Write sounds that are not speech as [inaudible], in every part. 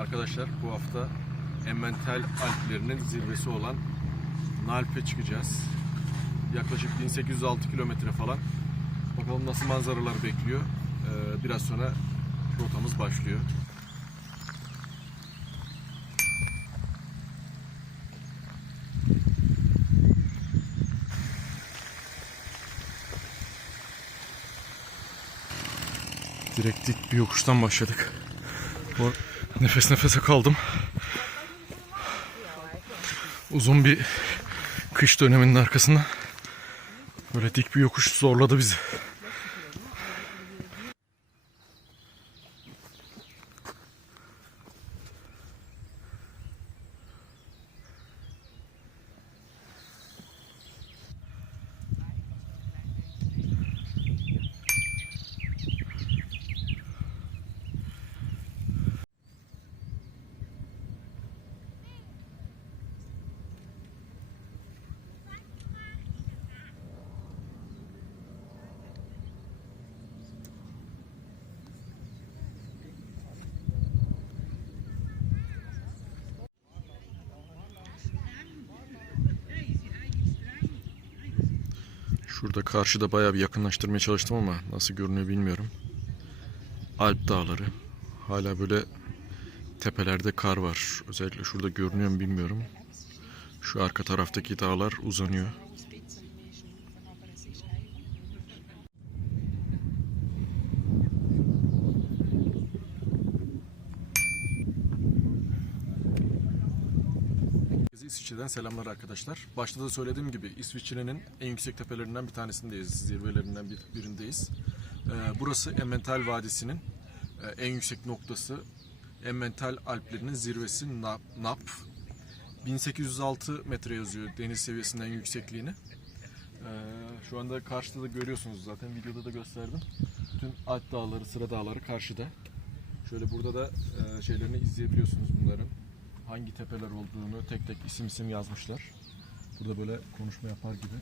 Arkadaşlar bu hafta Emmental Alplerinin zirvesi olan Nalp'e çıkacağız. Yaklaşık 1806 kilometre falan. Bakalım nasıl manzaralar bekliyor. Ee, biraz sonra rotamız başlıyor. Direkt dik bir yokuştan başladık. Bu nefes nefese kaldım. Uzun bir kış döneminin arkasında böyle dik bir yokuş zorladı bizi. Şurada karşıda bayağı bir yakınlaştırmaya çalıştım ama nasıl görünüyor bilmiyorum. Alp dağları. Hala böyle tepelerde kar var. Özellikle şurada görünüyor mu bilmiyorum. Şu arka taraftaki dağlar uzanıyor. İsviçre'den selamlar arkadaşlar. Başta da söylediğim gibi İsviçre'nin en yüksek tepelerinden bir tanesindeyiz. Zirvelerinden bir, birindeyiz. Ee, burası Emmental Vadisi'nin e, en yüksek noktası. Emmental Alplerinin zirvesi Nap. Nap. 1806 metre yazıyor deniz seviyesinden yüksekliğini. Ee, şu anda karşıda da görüyorsunuz zaten videoda da gösterdim. Bütün Alp dağları, sıra dağları karşıda. Şöyle burada da e, şeylerini izleyebiliyorsunuz bunların hangi tepeler olduğunu tek tek isim isim yazmışlar. Burada böyle konuşma yapar gibi.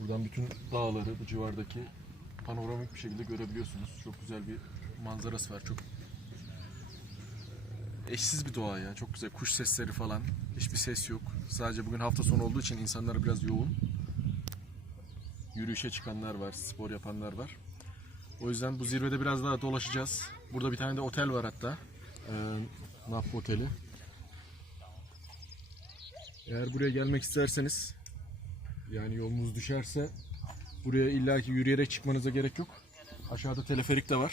Buradan bütün dağları bu civardaki panoramik bir şekilde görebiliyorsunuz. Çok güzel bir manzarası var. Çok eşsiz bir doğa ya. Çok güzel kuş sesleri falan. Hiçbir ses yok. Sadece bugün hafta sonu olduğu için insanlar biraz yoğun. Yürüyüşe çıkanlar var, spor yapanlar var. O yüzden bu zirvede biraz daha dolaşacağız. Burada bir tane de otel var hatta. Ee, Nap Oteli. Eğer buraya gelmek isterseniz yani yolunuz düşerse buraya illaki yürüyerek çıkmanıza gerek yok. Aşağıda teleferik de var.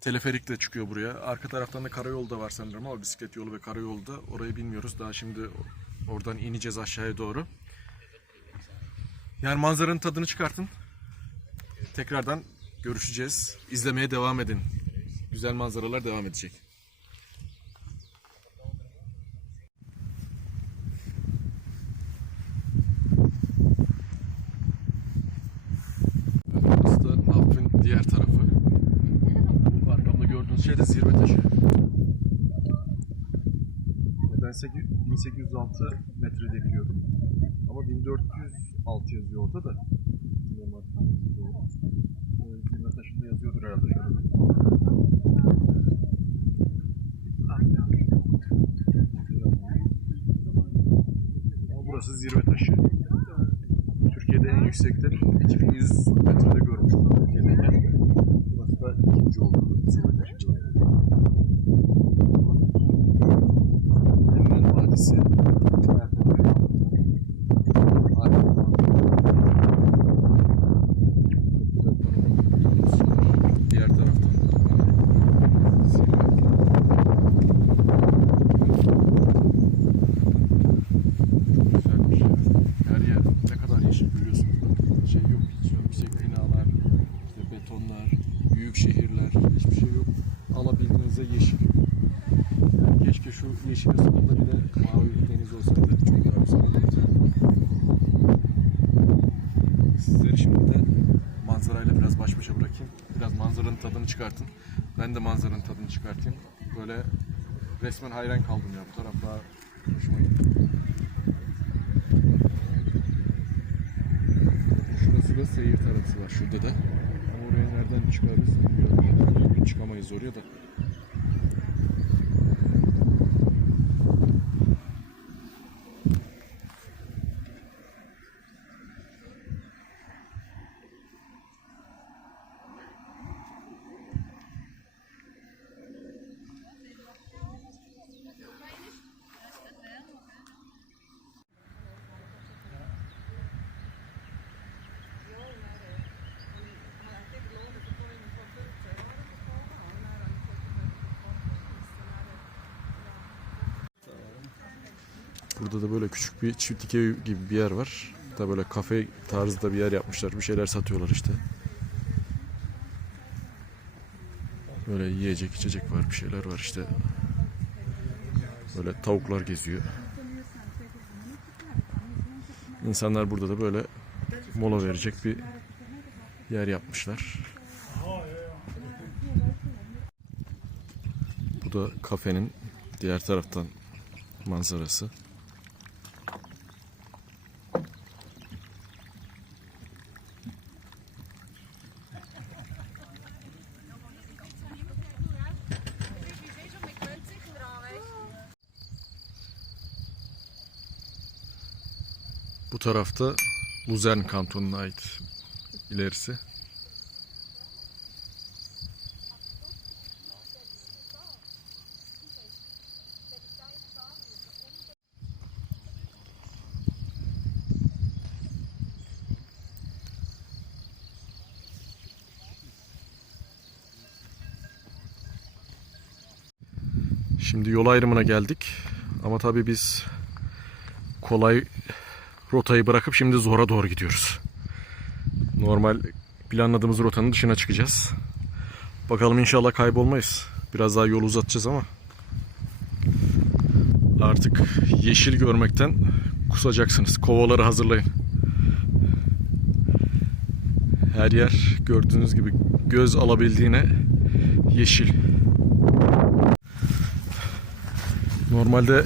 Teleferik de çıkıyor buraya. Arka taraftan da karayolu da var sanırım ama bisiklet yolu ve karayolu da orayı bilmiyoruz. Daha şimdi oradan ineceğiz aşağıya doğru. Yani manzaranın tadını çıkartın. Tekrardan görüşeceğiz. İzlemeye devam edin. Güzel manzaralar devam edecek. Burası da Nalp'ın diğer tarafı. Arkamda gördüğünüz şey de zirve taşı. Ben 8 1806 metrede biliyordum. Ama 1406 yazıyor orada da. Zirve taşında yazıyordur herhalde şöyle. Ama burası zirve taşı. Türkiye'de en yüksektir. 2100 metrede görmüştüm Türkiye'deyken. Burası da ikinci oldu zirve taşı. Emmen Vadisi. Diğer taraftan. Zirve. Güzelmiş. Her yer ne kadar yeşil görüyorsunuz. Bakın şey yok. Hiç yüksek binalar, işte betonlar, büyük şehirler, hiçbir şey yok. Alabildiğinizde yeşil. Yani keşke şu yeşilin sonunda bir de mavi bir deniz olsaydı çok daha güzel olurdu. Sizleri şimdi de manzarayla biraz baş başa bırakayım. Biraz manzaranın tadını çıkartın. Ben de manzaranın tadını çıkartayım. Böyle resmen hayran kaldım ya. Bu taraf daha hoşuma gitti. Şurası da seyir tarafı var şurada da. Ama oraya nereden çıkarız bilmiyorum. Çıkamam. oraya da. Burada da böyle küçük bir çiftlik evi gibi bir yer var. Da böyle kafe tarzında bir yer yapmışlar. Bir şeyler satıyorlar işte. Böyle yiyecek içecek var, bir şeyler var işte. Böyle tavuklar geziyor. İnsanlar burada da böyle mola verecek bir yer yapmışlar. Bu da kafenin diğer taraftan manzarası. Tarafta Luzern kantonuna ait ilerisi. Şimdi yol ayrımına geldik. Ama tabii biz kolay rotayı bırakıp şimdi zora doğru gidiyoruz. Normal planladığımız rotanın dışına çıkacağız. Bakalım inşallah kaybolmayız. Biraz daha yolu uzatacağız ama artık yeşil görmekten kusacaksınız. Kovaları hazırlayın. Her yer gördüğünüz gibi göz alabildiğine yeşil. Normalde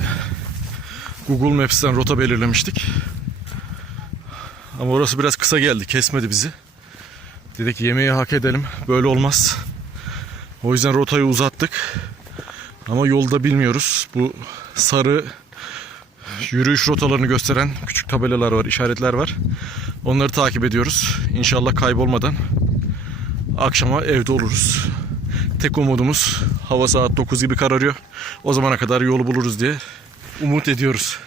Google Maps'ten rota belirlemiştik. Ama orası biraz kısa geldi. Kesmedi bizi. Dedik yemeği hak edelim. Böyle olmaz. O yüzden rotayı uzattık. Ama yolda bilmiyoruz. Bu sarı yürüyüş rotalarını gösteren küçük tabelalar var, işaretler var. Onları takip ediyoruz. İnşallah kaybolmadan akşama evde oluruz. Tek umudumuz hava saat 9 gibi kararıyor. O zamana kadar yolu buluruz diye umut ediyoruz.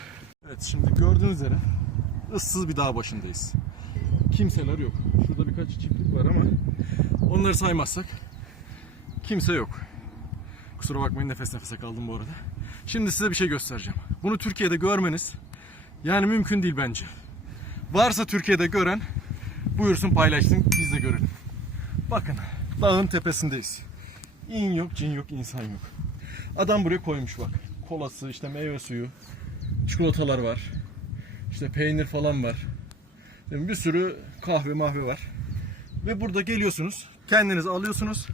Evet şimdi gördüğünüz üzere ıssız bir dağ başındayız. Kimseler yok. Şurada birkaç çiftlik var ama onları saymazsak kimse yok. Kusura bakmayın nefes nefese kaldım bu arada. Şimdi size bir şey göstereceğim. Bunu Türkiye'de görmeniz yani mümkün değil bence. Varsa Türkiye'de gören buyursun paylaşsın biz de görelim. Bakın dağın tepesindeyiz. İn yok, cin yok, insan yok. Adam buraya koymuş bak. Kolası, işte meyve suyu, çikolatalar var. İşte peynir falan var. Bir sürü kahve mahve var. Ve burada geliyorsunuz, kendiniz alıyorsunuz.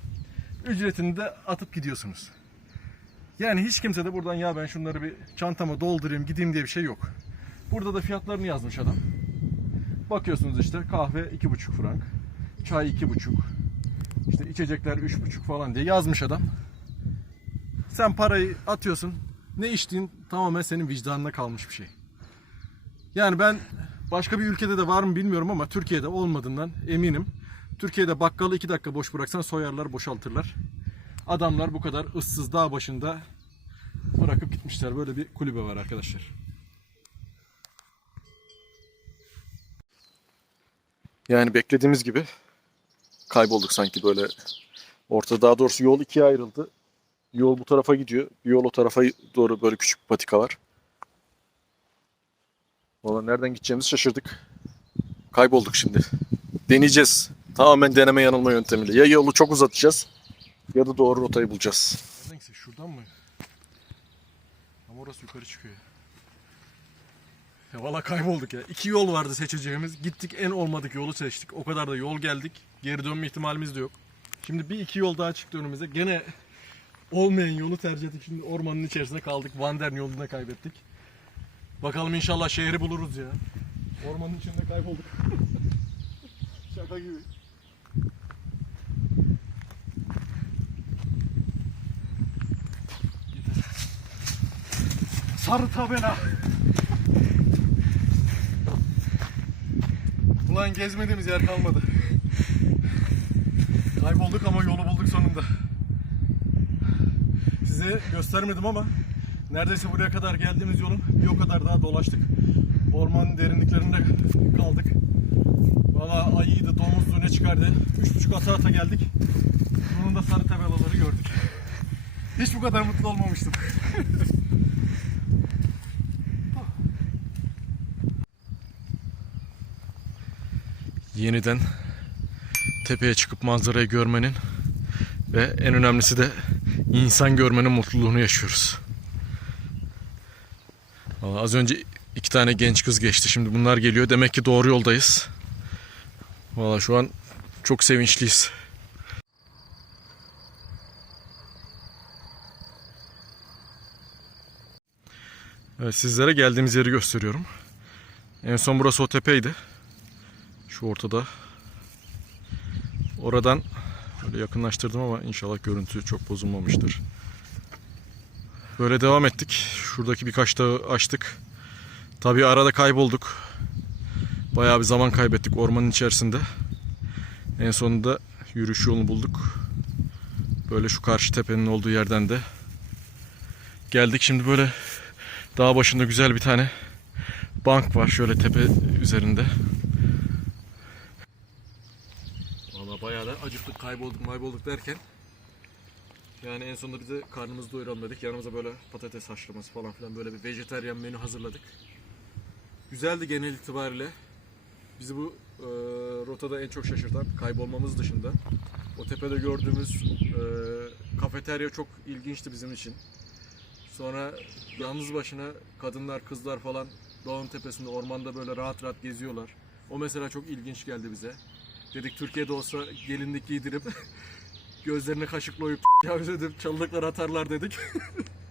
Ücretini de atıp gidiyorsunuz. Yani hiç kimse de buradan ya ben şunları bir çantama doldurayım gideyim diye bir şey yok. Burada da fiyatlarını yazmış adam. Bakıyorsunuz işte kahve 2,5 frank, çay 2,5, işte içecekler 3,5 falan diye yazmış adam. Sen parayı atıyorsun. Ne içtiğin tamamen senin vicdanına kalmış bir şey. Yani ben başka bir ülkede de var mı bilmiyorum ama Türkiye'de olmadığından eminim. Türkiye'de bakkalı 2 dakika boş bıraksan soyarlar, boşaltırlar. Adamlar bu kadar ıssız dağ başında bırakıp gitmişler. Böyle bir kulübe var arkadaşlar. Yani beklediğimiz gibi kaybolduk sanki böyle. Ortada daha doğrusu yol ikiye ayrıldı. Yol bu tarafa gidiyor. Yol o tarafa doğru böyle küçük bir patika var. Valla nereden gideceğimizi şaşırdık. Kaybolduk şimdi. Deneyeceğiz. Tamamen deneme yanılma yöntemiyle. Ya yolu çok uzatacağız ya da doğru rotayı bulacağız. Neyse şuradan mı? Ama orası yukarı çıkıyor. Ya valla kaybolduk ya. İki yol vardı seçeceğimiz. Gittik en olmadık yolu seçtik. O kadar da yol geldik. Geri dönme ihtimalimiz de yok. Şimdi bir iki yol daha çıktı önümüze. Gene olmayan yolu tercih ettik. Şimdi ormanın içerisinde kaldık. Vandern yolunda kaybettik. Bakalım inşallah şehri buluruz ya. Ormanın içinde kaybolduk. [laughs] Şaka gibi. Sarı tabela. Ulan gezmediğimiz yer kalmadı. Kaybolduk ama yolu bulduk sonunda. Size göstermedim ama neredeyse buraya kadar geldiğimiz yolun bir o kadar daha dolaştık. Ormanın derinliklerinde kaldık. Valla ayıydı, domuzdu ne çıkardı. Üç buçuk ata ata geldik. Sonunda sarı tabelaları gördük. Hiç bu kadar mutlu olmamıştım. [laughs] Yeniden tepeye çıkıp manzarayı görmenin ve en önemlisi de insan görmenin mutluluğunu yaşıyoruz. Vallahi az önce iki tane genç kız geçti. Şimdi bunlar geliyor. Demek ki doğru yoldayız. Valla şu an çok sevinçliyiz. Evet sizlere geldiğimiz yeri gösteriyorum. En son burası o tepeydi. Şu ortada. Oradan böyle yakınlaştırdım ama inşallah görüntü çok bozulmamıştır. Böyle devam ettik. Şuradaki birkaç dağı açtık. Tabii arada kaybolduk. Bayağı bir zaman kaybettik ormanın içerisinde. En sonunda yürüyüş yolunu bulduk. Böyle şu karşı tepenin olduğu yerden de geldik. Şimdi böyle dağ başında güzel bir tane bank var şöyle tepe üzerinde. Valla bayağı da acıktık, kaybolduk, maybolduk derken yani en sonunda bize karnımızı doyuralım dedik. Yanımıza böyle patates haşlaması falan filan böyle bir vejetaryen menü hazırladık. Güzeldi genel itibariyle. Bizi bu e, rotada en çok şaşırtan kaybolmamız dışında o tepede gördüğümüz e, kafeterya çok ilginçti bizim için. Sonra yalnız başına kadınlar, kızlar falan dağın tepesinde, ormanda böyle rahat rahat geziyorlar. O mesela çok ilginç geldi bize. Dedik Türkiye'de olsa gelinlik giydirip [laughs] gözlerine kaşıkla oyup tecavüz [laughs] edip çalılıklar atarlar dedik.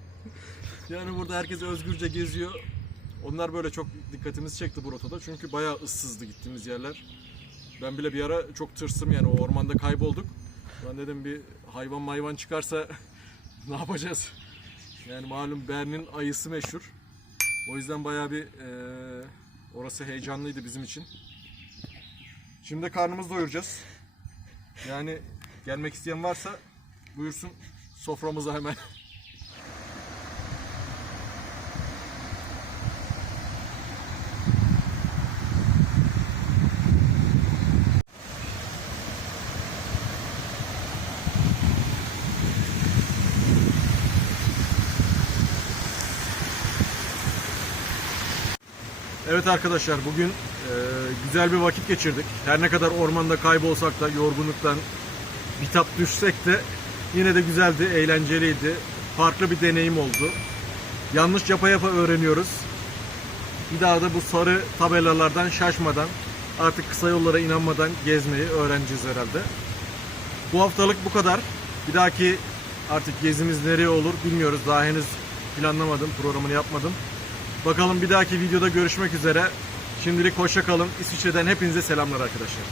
[laughs] yani burada herkes özgürce geziyor. Onlar böyle çok dikkatimizi çekti bu rotada. Çünkü bayağı ıssızdı gittiğimiz yerler. Ben bile bir ara çok tırstım yani o ormanda kaybolduk. Ben dedim bir hayvan mayvan çıkarsa [laughs] ne yapacağız? Yani malum Bern'in ayısı meşhur. O yüzden bayağı bir eee, orası heyecanlıydı bizim için. Şimdi karnımızı doyuracağız. Yani gelmek isteyen varsa buyursun soframıza hemen. Evet arkadaşlar bugün e, güzel bir vakit geçirdik. Her ne kadar ormanda kaybolsak da yorgunluktan bitap düşsek de yine de güzeldi, eğlenceliydi. Farklı bir deneyim oldu. Yanlış yapa yapa öğreniyoruz. Bir daha da bu sarı tabelalardan şaşmadan artık kısa yollara inanmadan gezmeyi öğreneceğiz herhalde. Bu haftalık bu kadar. Bir dahaki artık gezimiz nereye olur bilmiyoruz. Daha henüz planlamadım, programını yapmadım. Bakalım bir dahaki videoda görüşmek üzere. Şimdilik hoşça kalın. İsviçre'den hepinize selamlar arkadaşlar.